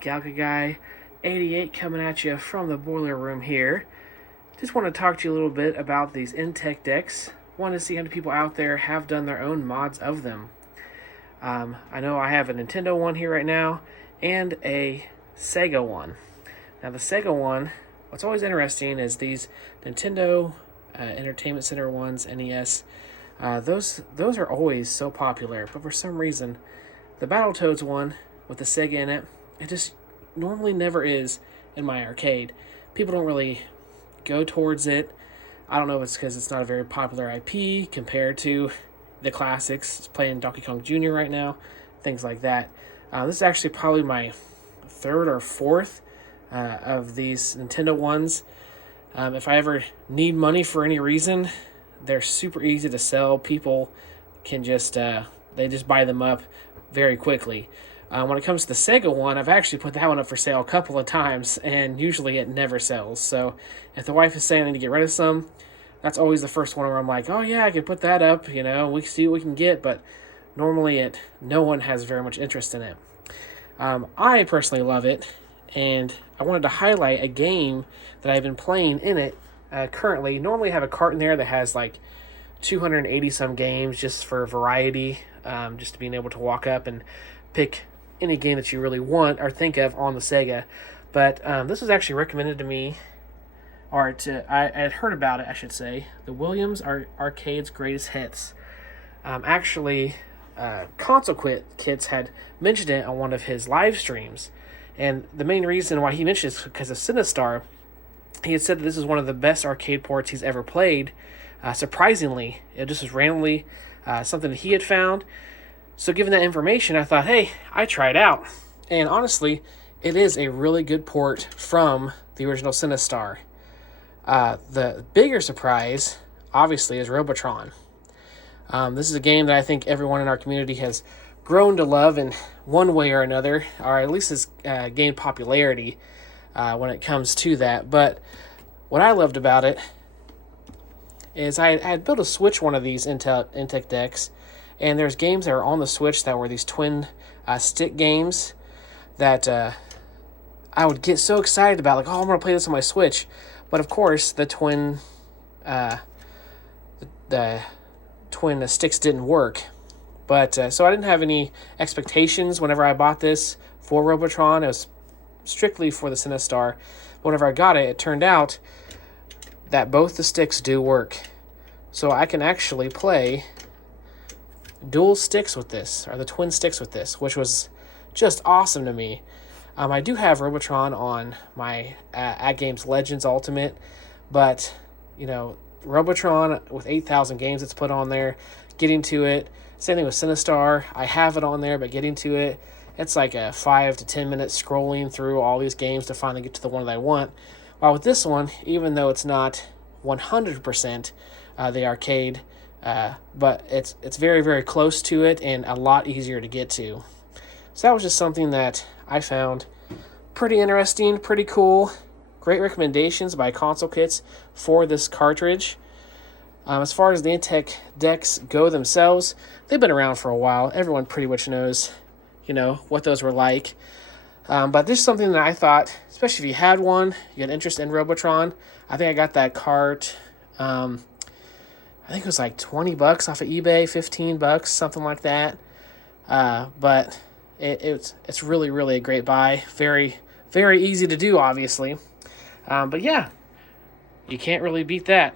Galka Guy 88 coming at you from the boiler room here. Just want to talk to you a little bit about these Intec decks. Want to see how many people out there have done their own mods of them. I know I have a Nintendo one here right now and a Sega one. Now the Sega one, what's always interesting is these Nintendo Entertainment Center ones, NES. Those are always so popular, but for some reason, the Battletoads one with the Sega in it, it just normally never is in my arcade. People don't really go towards it. I don't know if it's because it's not a very popular IP compared to the classics. It's playing Donkey Kong Jr. right now, things like that. This is actually probably my third or fourth of these Nintendo ones. If I ever need money for any reason, they're super easy to sell. People can just buy them up very quickly. When it comes to the Sega one, I've actually put that one up for sale a couple of times, and usually it never sells. So if the wife is saying I need to get rid of some, that's always the first one where I'm like, oh yeah, I can put that up, we see what we can get, but normally no one has very much interest in it. I personally love it, and I wanted to highlight a game that I've been playing in it currently. Normally I have a cart in there that has like 280 some games just for variety, just being able to walk up and pick any game that you really want or think of on the Sega. But this was actually recommended to me, or I had heard about it, I should say. The Williams Arcade's Greatest Hits. Console Kids had mentioned it on one of his live streams. And the main reason why he mentioned it is because of Sinistar. He had said that this is one of the best arcade ports he's ever played. Surprisingly, it just was randomly something that he had found. So given that information, I thought, hey, I try it out. And honestly, it is a really good port from the original Sinistar. The bigger surprise, obviously, is Robotron. This is a game that I think everyone in our community has grown to love in one way or another, or at least has gained popularity when it comes to that. But what I loved about it is I had built a Switch one of these Intec decks, and there's games that are on the Switch that were these twin stick games that I would get so excited about, like, oh, I'm going to play this on my Switch. But of course, the twin sticks didn't work. But so I didn't have any expectations whenever I bought this for Robotron. It was strictly for the Sinistar. Whenever I got it, it turned out that both the sticks do work. So I can actually play dual sticks with this, or the twin sticks with this, which was just awesome to me. I do have Robotron on my AtGames Legends Ultimate, but Robotron with 8,000 games it's put on there, getting to it. Same thing with Sinistar. I have it on there, but getting to it, it's like a 5 to 10 minute scrolling through all these games to finally get to the one that I want. While with this one, even though it's not 100% the arcade, but it's very, very close to it and a lot easier to get to. So that was just something that I found pretty interesting, pretty cool. Great recommendations by Console Kits for this cartridge. As far as the Intec decks go themselves, they've been around for a while. Everyone pretty much knows, what those were like. But this is something that I thought, especially if you had one, you had interest in Robotron. I think I got that cart, I think it was like $20 off of eBay, $15, something like that. But it's really, really a great buy. Very, very easy to do, obviously. But yeah, you can't really beat that.